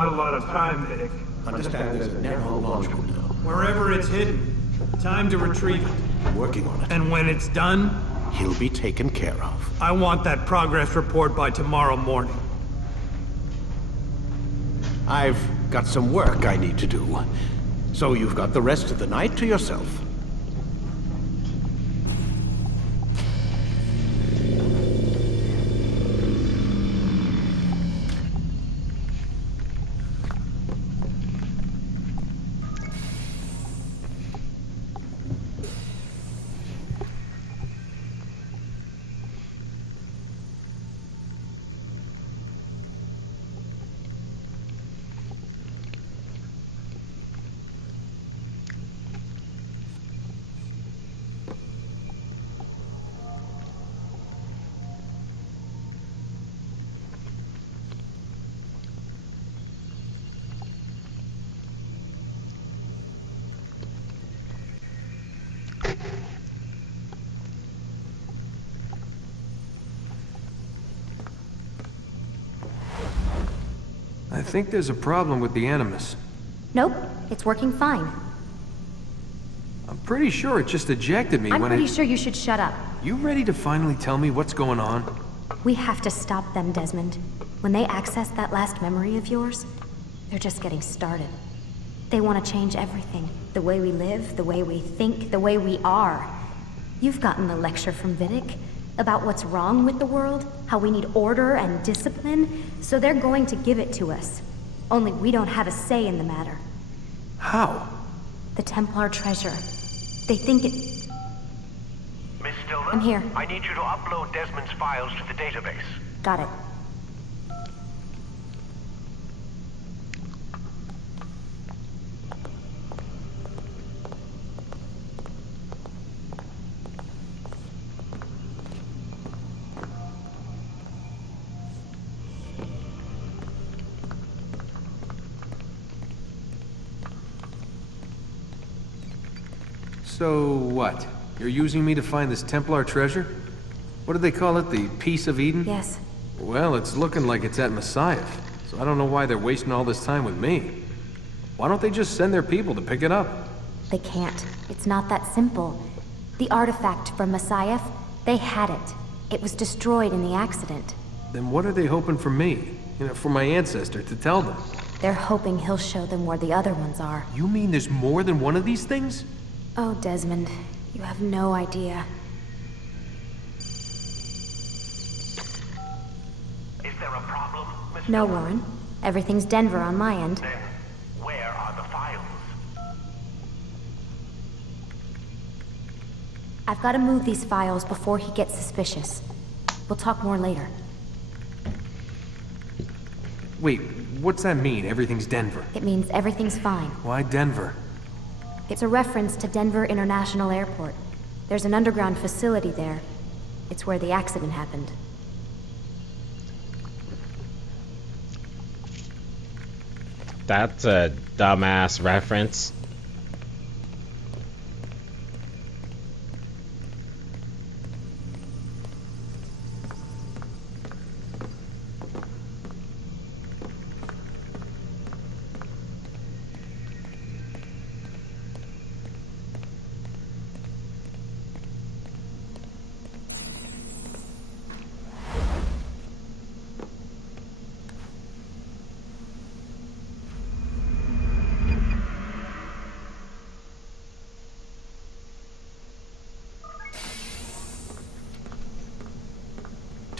Not a lot of time, Vidic. Understand there's a narrow launch window. Wherever it's hidden, time to retrieve it. I'm working on it. And when it's done, He'll be taken care of. I want that progress report by tomorrow morning. I've got some work I need to do. So you've got the rest of the night to yourself. I think there's a problem with the Animus. Nope, it's working fine. I'm pretty sure it just ejected me I'm when pretty sure you should shut up. You ready to finally tell me what's going on? We have to stop them, Desmond. When they access that last memory of yours, they're just getting started. They want to change everything. The way we live, the way we think, the way we are. You've gotten the lecture from Vidic about what's wrong with the world, how we need order and discipline, so they're going to give it to us. Only we don't have a say in the matter. How? The Templar treasure. They think it... Miss Stillman? I'm here. I need you to upload Desmond's files to the database. Got it. So what? You're using me to find this Templar treasure? What do they call it? The Piece of Eden? Yes. Well, it's looking like it's at Messiah, so I don't know why they're wasting all this time with me. Why don't they just send their people to pick it up? They can't. It's not that simple. The artifact from Messiah, they had it. It was destroyed in the accident. Then what are they hoping for me? You know, for my ancestor to tell them? They're hoping he'll show them where the other ones are. You mean there's more than one of these things? Oh, Desmond, you have no idea. Is there a problem, Miss No, Stillman? Warren. Everything's Denver on my end. Then, where are the files? I've got to move these files before he gets suspicious. We'll talk more later. Wait, what's that mean, everything's Denver? It means everything's fine. Why Denver? It's a reference to Denver International Airport. There's an underground facility there. It's where the accident happened. That's a dumbass reference.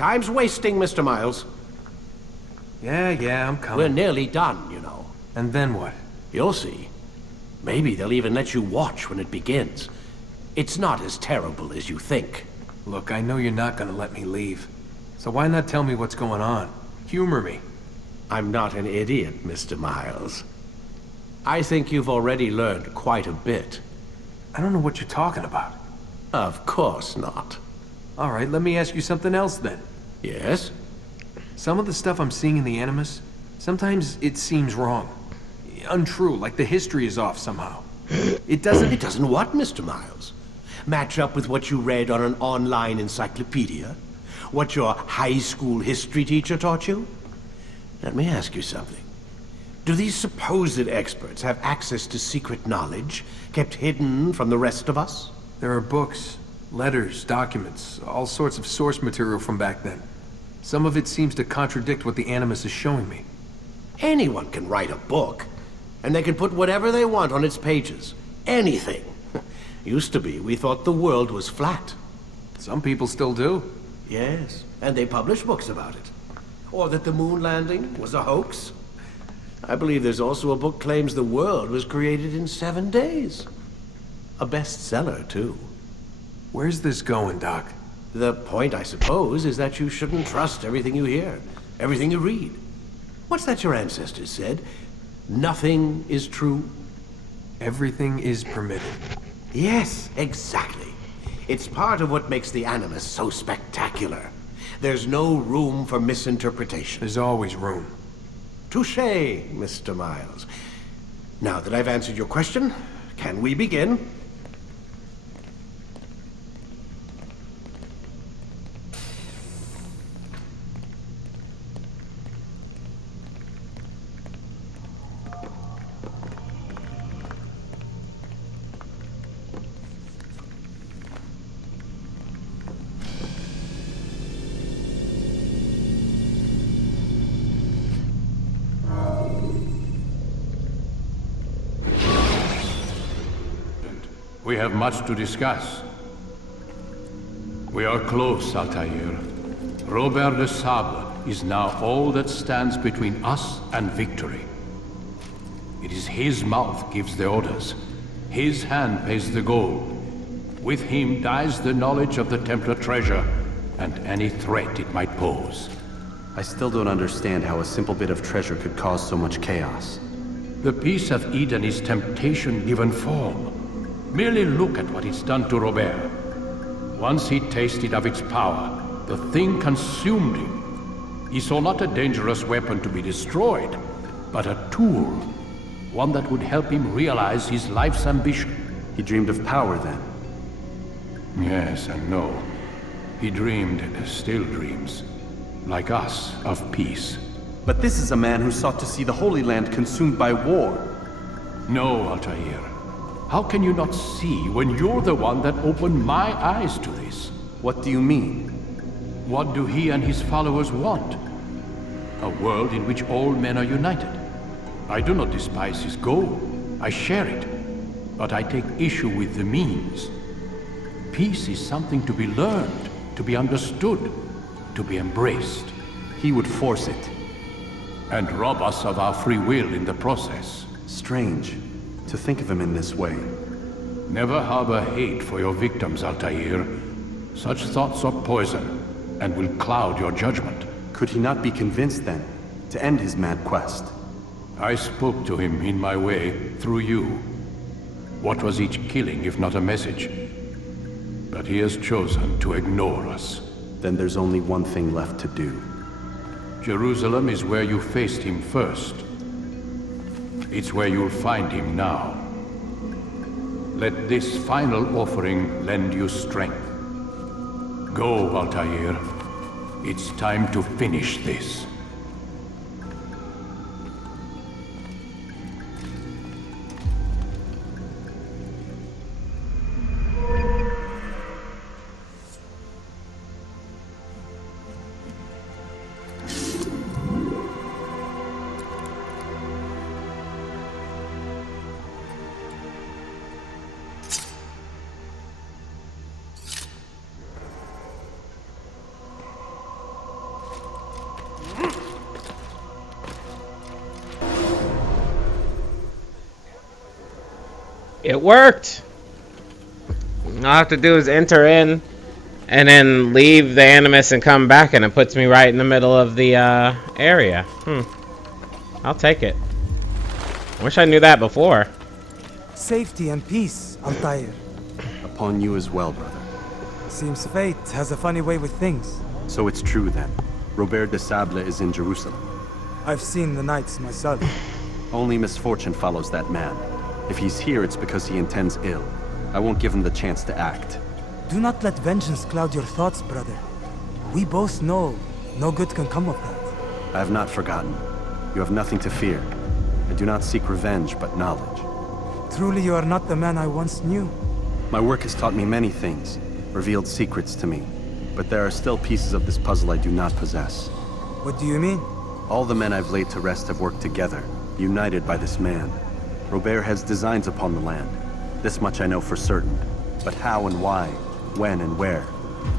Time's wasting, Mr. Miles. Yeah, I'm We're coming. nearly done, you know. And then what? You'll see. Maybe they'll even let you watch when it begins. It's not as terrible as you think. Look, I know you're not gonna let me leave. So why not tell me what's going on? Humor me. I'm not an idiot, Mr. Miles. I think you've already learned quite a bit. I don't know what you're talking about. Of course not. All right, let me ask you something else then. Yes? Some of the stuff I'm seeing in the Animus, sometimes it seems wrong. Untrue, like the history is off somehow. It doesn't... It doesn't what, Mr. Miles? Match up with what you read on an online encyclopedia? What your high school history teacher taught you? Let me ask you something. Do these supposed experts have access to secret knowledge kept hidden from the rest of us? There are books, letters, documents, all sorts of source material from back then. Some of it seems to contradict what the Animus is showing me. Anyone can write a book, and they can put whatever they want on its pages. Anything. Used to be, we thought the world was flat. Some people still do. Yes, and they publish books about it. Or that the moon landing was a hoax. I believe there's also a book claims the world was created in 7 days. A bestseller, too. Where's this going, Doc? The point, I suppose, is that you shouldn't trust everything you hear, everything you read. What's that your ancestors said? Nothing is true? Everything is permitted. Yes, exactly. It's part of what makes the Animus so spectacular. There's no room for misinterpretation. There's always room. Touché, Mr. Miles. Now that I've answered your question, can we begin? We have much to discuss. We are close, Altair. Robert de Sable is now all that stands between us and victory. It is his mouth gives the orders. His hand pays the gold. With him dies the knowledge of the Templar treasure and any threat it might pose. I still don't understand how a simple bit of treasure could cause so much chaos. The Peace of Eden is temptation given form. Merely look at what it's done to Robert. Once he tasted of its power, the thing consumed him. He saw not a dangerous weapon to be destroyed, but a tool. One that would help him realize his life's ambition. He dreamed of power then. Yes and no. He dreamed, still dreams, like us, of peace. But this is a man who sought to see the Holy Land consumed by war. No, Altair. How can you not see when you're the one that opened my eyes to this? What do you mean? What do he and his followers want? A world in which all men are united. I do not despise his goal. I share it. But I take issue with the means. Peace is something to be learned, to be understood, to be embraced. He would force it. And rob us of our free will in the process. Strange to think of him in this way. Never harbor hate for your victims, Altair. Such thoughts are poison, and will cloud your judgment. Could he not be convinced then, to end his mad quest? I spoke to him in my way, through you. What was each killing if not a message? But he has chosen to ignore us. Then there's only one thing left to do. Jerusalem is where you faced him first. It's where you'll find him now. Let this final offering lend you strength. Go, Altair. It's time to finish this. It worked! All I have to do is enter in and then leave the Animus and come back, and it puts me right in the middle of the area. I'll take it. I wish I knew that before. Safety and peace, Altair. Upon you as well, brother. Seems fate has a funny way with things. So it's true then. Robert de Sable is in Jerusalem. I've seen the Knights myself. Only misfortune follows that man. If he's here, it's because he intends ill. I won't give him the chance to act. Do not let vengeance cloud your thoughts, brother. We both know no good can come of that. I have not forgotten. You have nothing to fear. I do not seek revenge, but knowledge. Truly you are not the man I once knew. My work has taught me many things, revealed secrets to me. But there are still pieces of this puzzle I do not possess. What do you mean? All the men I've laid to rest have worked together, united by this man. Robert has designs upon the land. This much I know for certain. But how and why, when and where,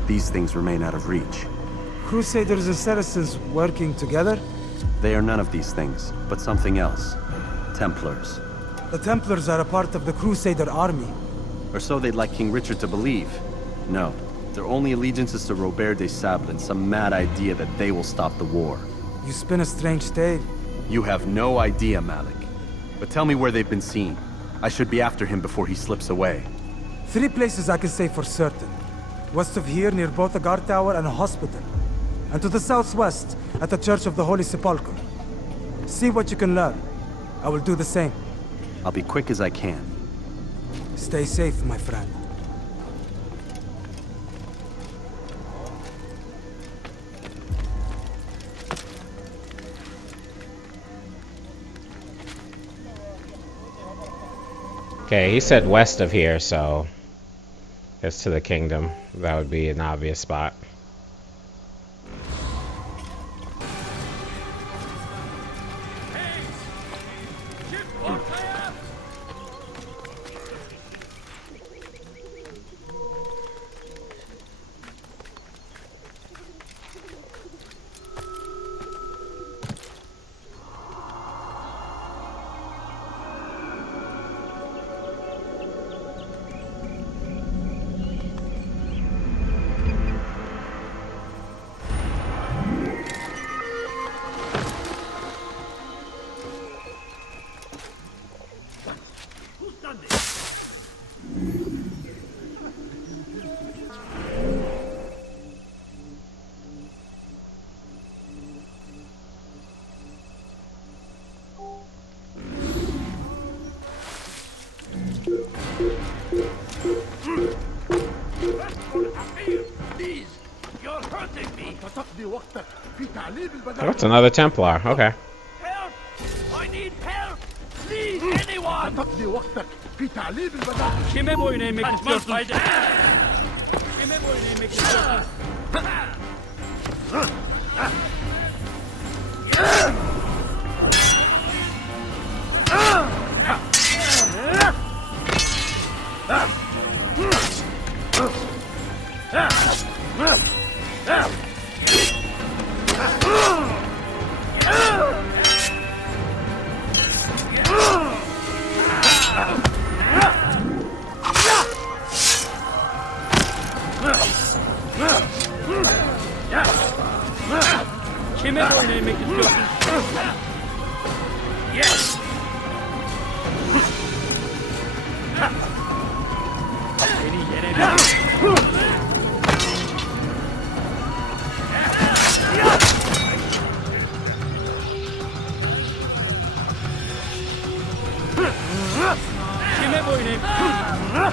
these things remain out of reach. Crusaders and Saracens working together? They are none of these things, but something else. Templars. The Templars are a part of the Crusader army. Or so they'd like King Richard to believe. No, their only allegiance is to Robert de Sable and some mad idea that they will stop the war. You spin a strange tale. You have no idea, Malik. But tell me where they've been seen. I should be after him before he slips away. 3 places I can say for certain. West of here, near both a guard tower and a hospital. And to the southwest, at the Church of the Holy Sepulchre. See what you can learn. I will do the same. I'll be quick as I can. Stay safe, my friend. Okay, he said west of here, so it's to the kingdom. That would be an obvious spot. What's another Templar? Okay. Help! I need help! Please, anyone! Kime boyun eğmek istiyorsun? Kime boyun eğmek istiyorsun? Kime boyun eğmek istiyorsun? Yes! Seni yere bir... Kime boyun eğmek istiyorsun?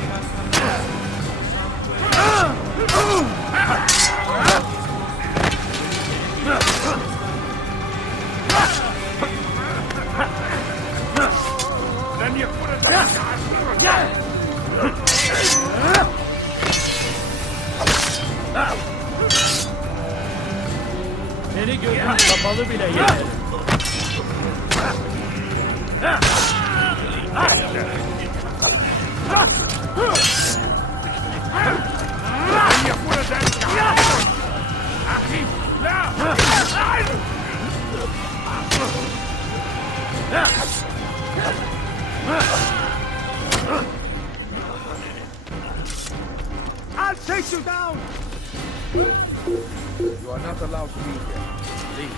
Seni gözün kapalı bile yer. I'll chase you down! You are not allowed to be here. Leave.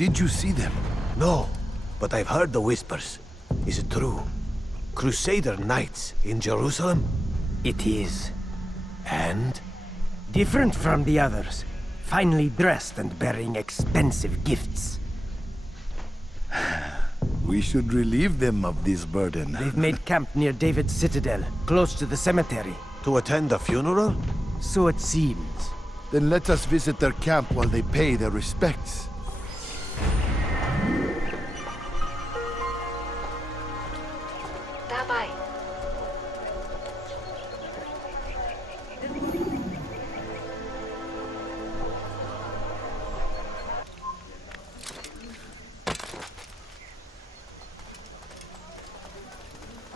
Did you see them? No, but I've heard the whispers. Is it true? Crusader knights in Jerusalem? It is. And? Different from the others. Finely dressed and bearing expensive gifts. We should relieve them of this burden. They've made camp near David's citadel, close to the cemetery. To attend a funeral? So it seems. Then let us visit their camp while they pay their respects. Dabei.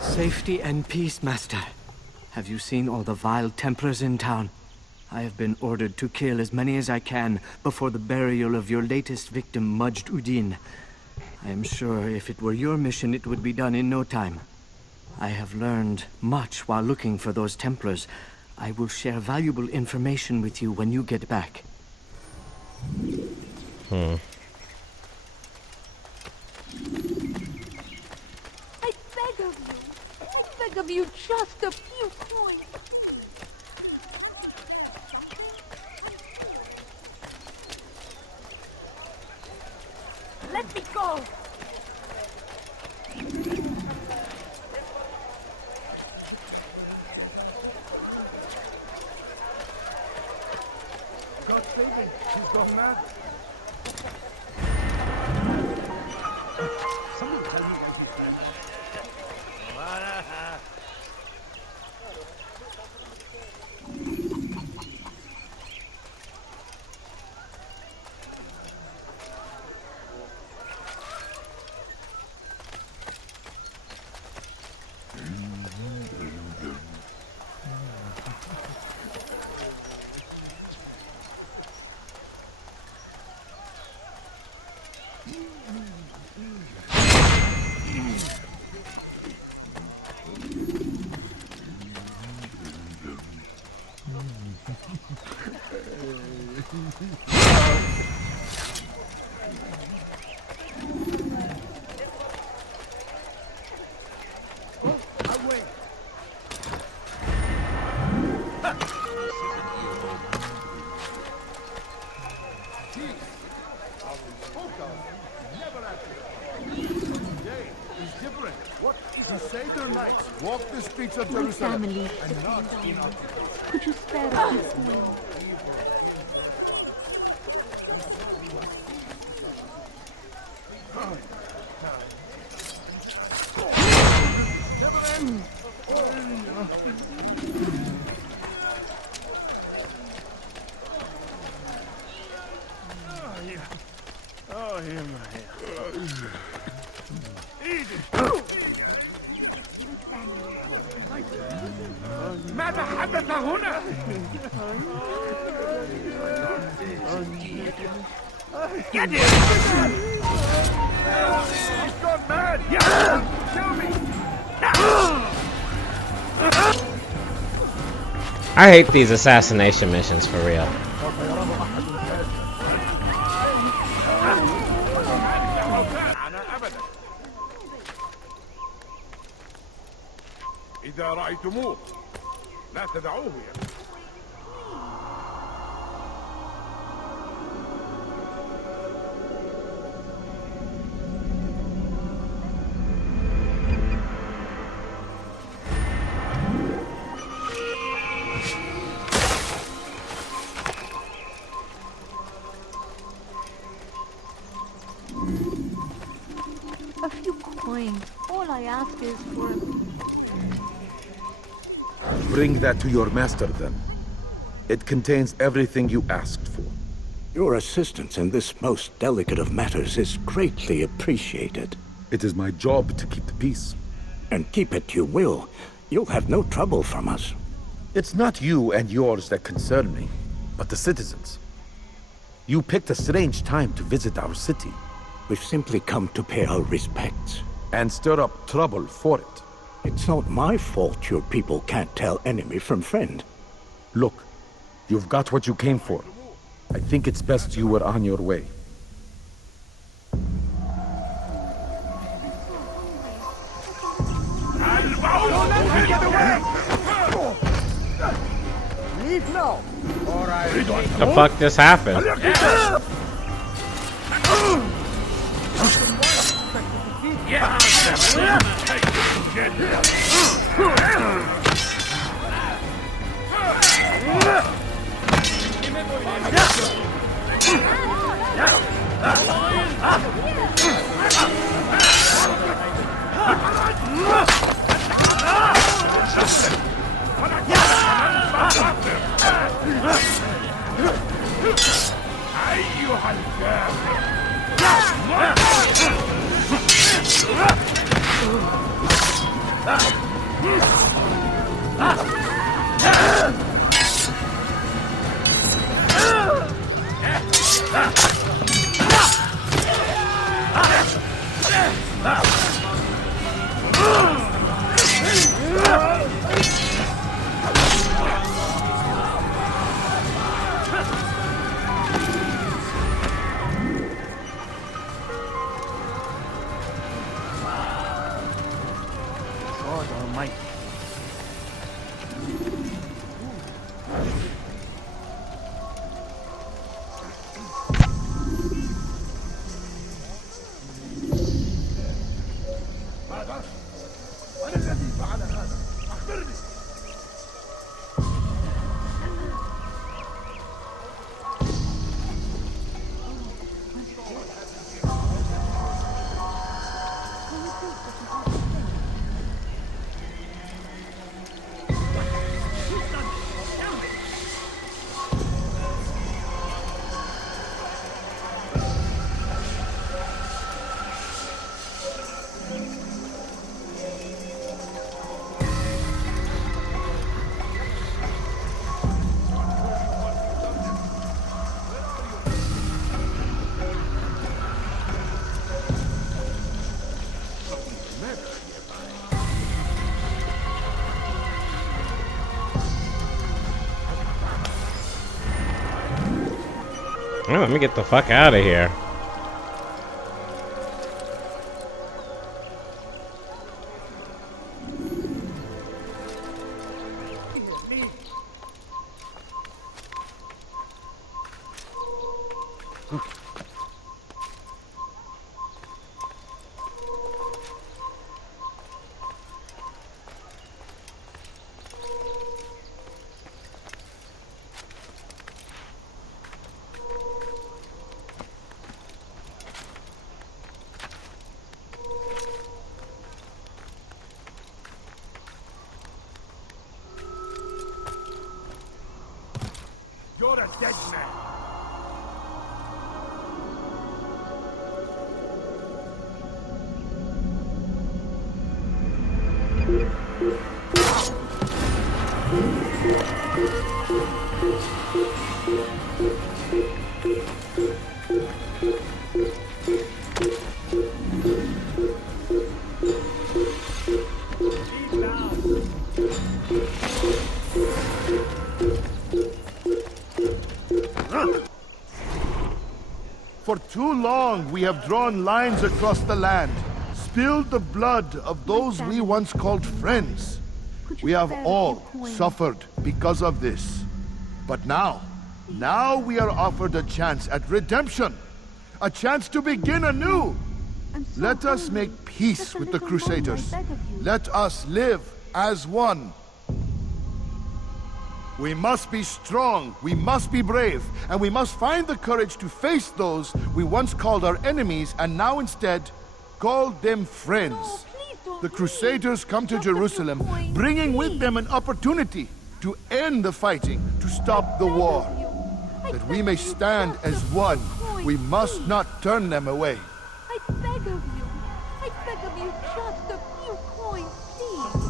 Safety and peace, Master. Have you seen all the vile Templars in town? I have been ordered to kill as many as I can before the burial of your latest victim, Majd Udin. I am sure if it were your mission, it would be done in no time. I have learned much while looking for those Templars. I will share valuable information with you when you get back. I beg of you, just a few coins. Let me go. God save him. He's gone mad. Someone tell me what he's done. Walk the streets of My Jerusalem. family. And not in our... Could you spare us this morning? Oh, here, ماذا حدث هنا؟ He's gone mad! Kill me! I hate these assassination missions for real. إذا رأيتموه لا تدعوه يا A few coins. All I ask is for a... Bring that to your master, then. It contains everything you asked for. Your assistance in this most delicate of matters is greatly appreciated. It is my job to keep the peace. And keep it you will. You'll have no trouble from us. It's not you and yours that concern me, but the citizens. You picked a strange time to visit our city. We've simply come to pay our respects. And stir up trouble for it. It's not my fault your people can't tell enemy from friend. Look, you've got what you came for. I think it's best you were on your way. Leave now, or I The fuck just happened? God almighty. من الذي فعل هذا؟ أخبرني. Oh, let me get the fuck out of here. You're a dead man. For too long, we have drawn lines across the land, spilled the blood of those we once called friends. We have all suffered because of this. But now we are offered a chance at redemption, a chance to begin anew. Let us make peace with the Crusaders. Let us live as one. We must be strong, we must be brave, and we must find the courage to face those we once called our enemies and now instead call them friends. The Crusaders come to Jerusalem, bringing with them an opportunity to end the fighting, to stop the war. That we may stand as one, we must not turn them away. I beg of you. I beg of you, just a few coins, please.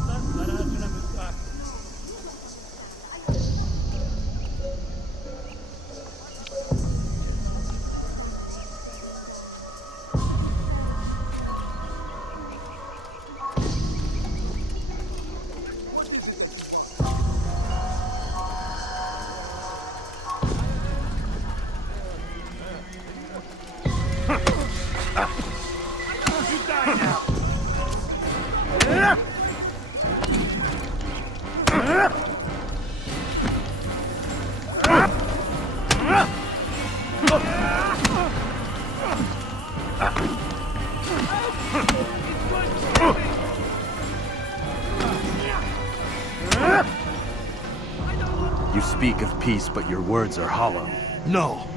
speak of peace, but your words are hollow. No,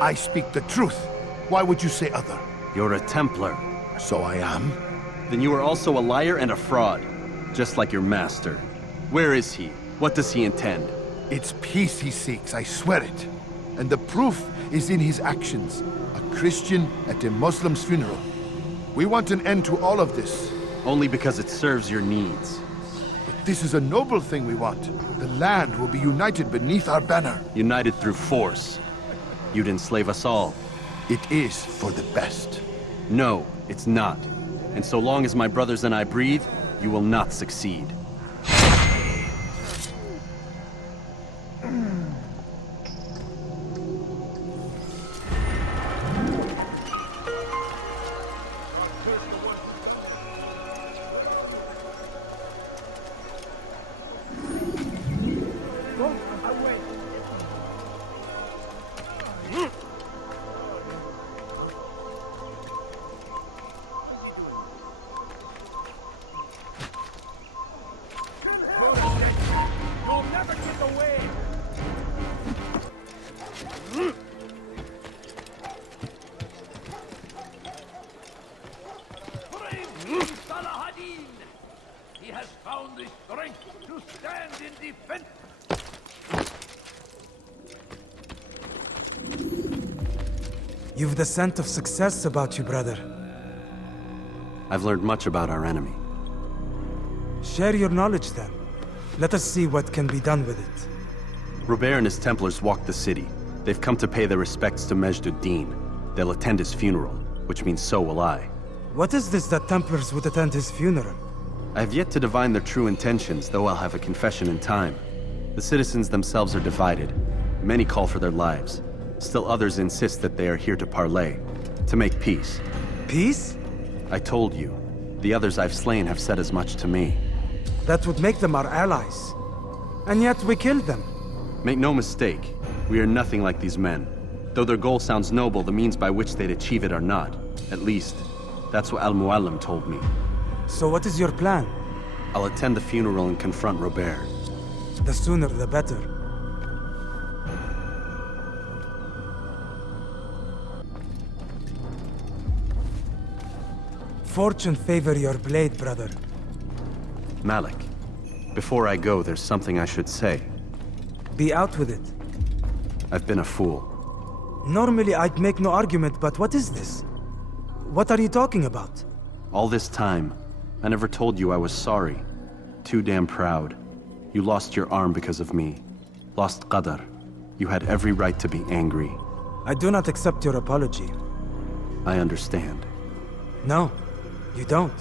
I speak the truth. Why would you say other? You're a Templar. So I am? Then you are also a liar and a fraud, just like your master. Where is he? What does he intend? It's peace he seeks, I swear it. And the proof is in his actions. A Christian at a Muslim's funeral. We want an end to all of this. Only because it serves your needs. But this is a noble thing we want. The land will be united beneath our banner. United through force. You'd enslave us all. It is for the best. No, it's not. And so long as my brothers and I breathe, you will not succeed. He has found the strength to stand in defense. You've the scent of success about you, brother. I've learned much about our enemy. Share your knowledge then. Let us see what can be done with it. Robert and his Templars walked the city. They've come to pay their respects to Majd-ud-Din. They'll attend his funeral, which means so will I. What is this that Templars would attend his funeral? I have yet to divine their true intentions, though I'll have a confession in time. The citizens themselves are divided. Many call for their lives. Still others insist that they are here to parley, to make peace. Peace? I told you. The others I've slain have said as much to me. That would make them our allies. And yet we killed them. Make no mistake, we are nothing like these men. Though their goal sounds noble, the means by which they'd achieve it are not. At least, that's what Al-Mualim told me. So what is your plan? I'll attend the funeral and confront Robert. The sooner the better. Fortune favor your blade, brother. Malik, before I go, there's something I should say. Be out with it. I've been a fool. Normally I'd make no argument, but what is this? What are you talking about? All this time, I never told you I was sorry. Too damn proud. You lost your arm because of me. Lost Qadar. You had every right to be angry. I do not accept your apology. I understand. No, you don't.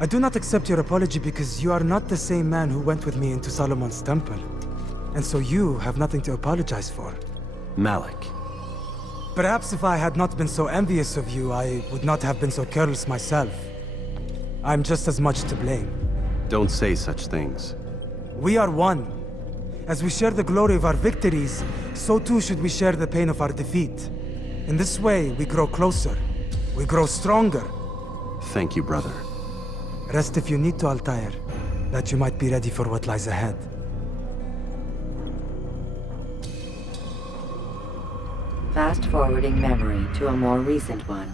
I do not accept your apology because you are not the same man who went with me into Solomon's temple. And so you have nothing to apologize for. Malik. Perhaps if I had not been so envious of you, I would not have been so careless myself. I'm just as much to blame. Don't say such things. We are one. As we share the glory of our victories, so too should we share the pain of our defeat. In this way, we grow closer. We grow stronger. Thank you, brother. Rest if you need to, Altair, that you might be ready for what lies ahead. Fast-forwarding memory to a more recent one.